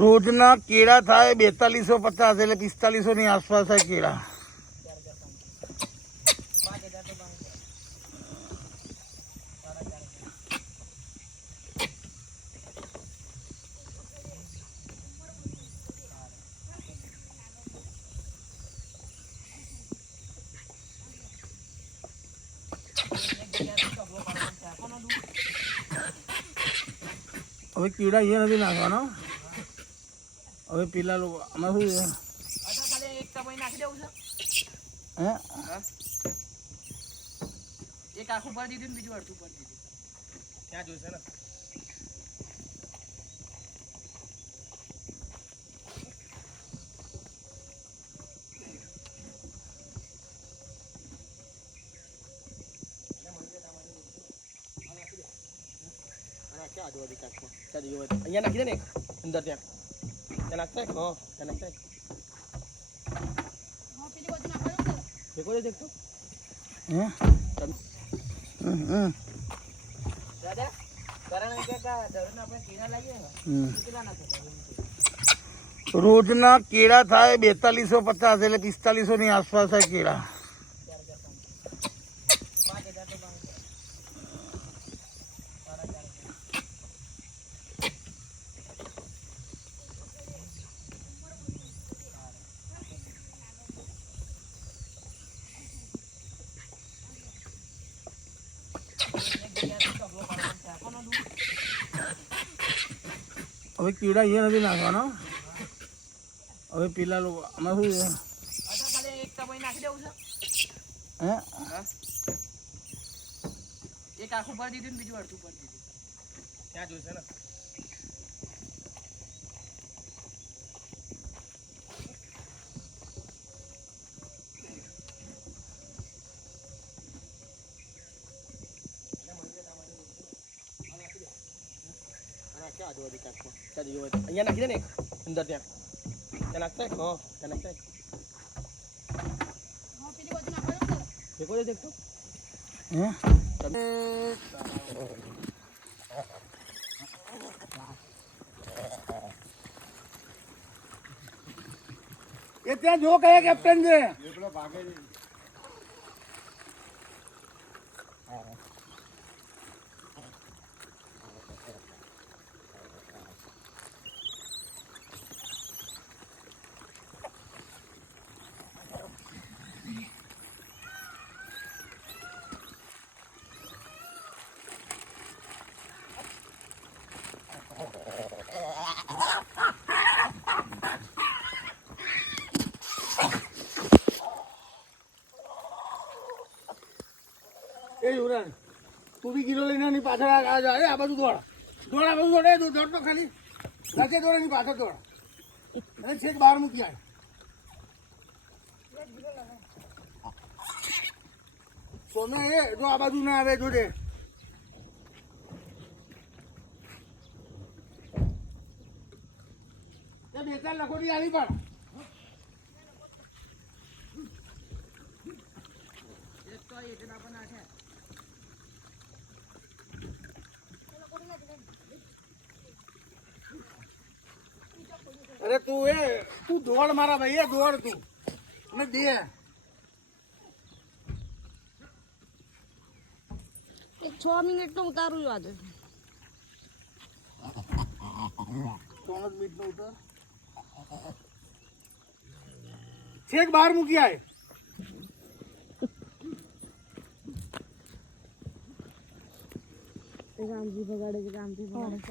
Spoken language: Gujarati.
રોજના કેળા થાય 4250 એટલે 4500 ની આસપાસ થાય કેળા. હવે કીડા એ નથી નાખવાનો. હવે પેલા લોકો આમાં શું છે, હે એક આખું ભરી દીધું ને બીજું અડધું ભરી દીધું. ક્યાં જોઈશે ને અહીંયા નાખી દે ને અંદર ત્યાં નાખતા ત્યાં નાખતા દેખો દે દેખતો દાદા કારણ કે દરરોજ આપણે કેળા લાવીએ ને કેટલા નાખે રોજના કેળા થાય 4250 એટલે 4500 ની આસપાસ થાય કેળા. હવે કીડા એ નથી નાખવાનો. હવે પેલા લોકો આમાં શું છે, એક ટપાઈ નાખી દેવું છે, હે એક આખું ભરી દીધું ને બીજું અડધું ભરી દીધું. ક્યાં જોઈશે ને અહીંયા નાખી દે ને અંદર ત્યાં નાખતા ત્યાં નાખતા દેખો દે દેખતો એ ત્યાં જો કયા કેપ્ટન છે. એ યુવરાજ તું બી કિલો લઈને ની પાછળ આ બાજુ દોડ આ બાજુ દોડ તો ખાલી લખે દોડ ની પાછળ દોડ અને છેક બહાર મૂકી આય. સોમે એ જો આ બાજુ ના આવે જોડે બે ચાર લખોટી આવી પણ અરે તું દોડ મારા ભાઈ દોડ તું અને દે 6 મિનિટ નો ઉતારું આજે 6 મિનિટ નો ઉતાર છેક બહાર મૂકી આય. રામજી બગાડે છે રામજી બગાડે.